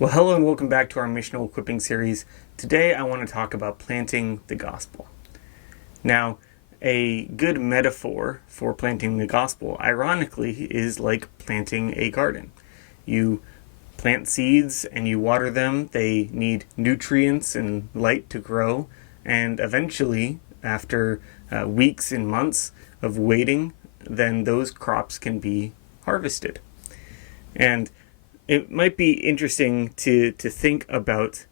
Well, hello and welcome back to our missional equipping series. Today I want to talk about planting the gospel. Now, a good metaphor for planting the gospel, ironically, is like planting a garden. You plant seeds and you water them. They need nutrients and light to grow, and eventually, after weeks and months of waiting, then those crops can be harvested. And it might be interesting to think about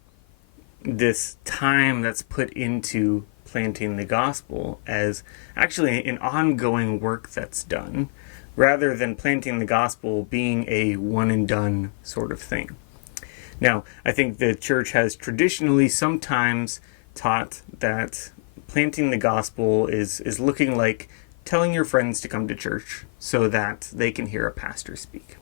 this time that's put into planting the gospel as actually an ongoing work that's done, rather than planting the gospel being a one and done sort of thing. Now, I think the church has traditionally sometimes taught that planting the gospel is looking like telling your friends to come to church so that they can hear a pastor speak.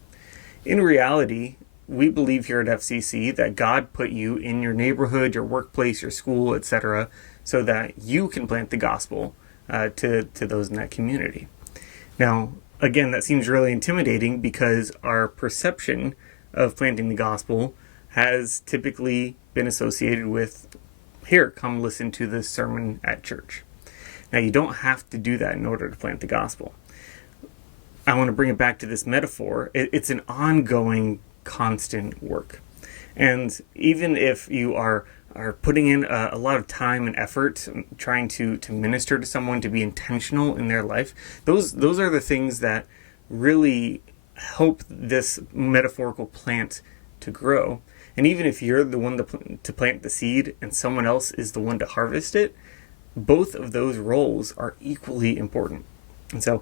In reality, we believe here at FCC that God put you in your neighborhood, your workplace, your school, etc., so that you can plant the gospel to those in that community. Now, again, that seems really intimidating because our perception of planting the gospel has typically been associated with, here, come listen to this sermon at church. Now, you don't have to do that in order to plant the gospel. I want to bring it back to this metaphor. It's an ongoing, constant work. And even if you are putting in a lot of time and effort trying to minister to someone, to be intentional in their life, those are the things that really help this metaphorical plant to grow. And even if you're the one to plant the seed and someone else is the one to harvest it, both of those roles are equally important. And so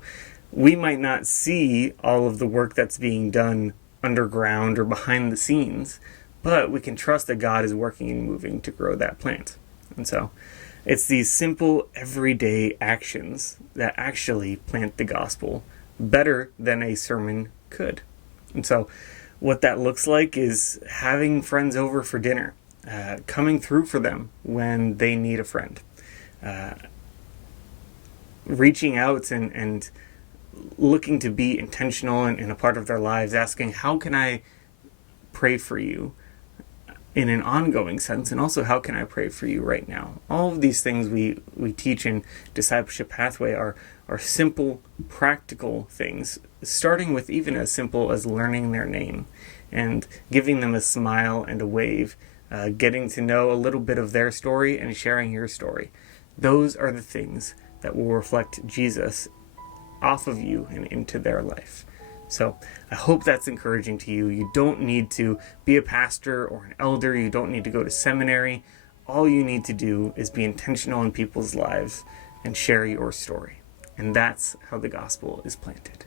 we might not see all of the work that's being done underground or behind the scenes, but we can trust that God is working and moving to grow that plant. And so it's these simple everyday actions that actually plant the gospel better than a sermon could. And so what that looks like is having friends over for dinner, coming through for them when they need a friend, reaching out and looking to be intentional and a part of their lives, asking, how can I pray for you in an ongoing sense? And also, how can I pray for you right now? All of these things we teach in Discipleship Pathway are simple, practical things, starting with even as simple as learning their name and giving them a smile and a wave, getting to know a little bit of their story and sharing your story. Those are the things that will reflect Jesus off of you and into their life. So I hope that's encouraging to you. You don't need to be a pastor or an elder. You don't need to go to seminary. All you need to do is be intentional in people's lives and share your story. And that's how the gospel is planted.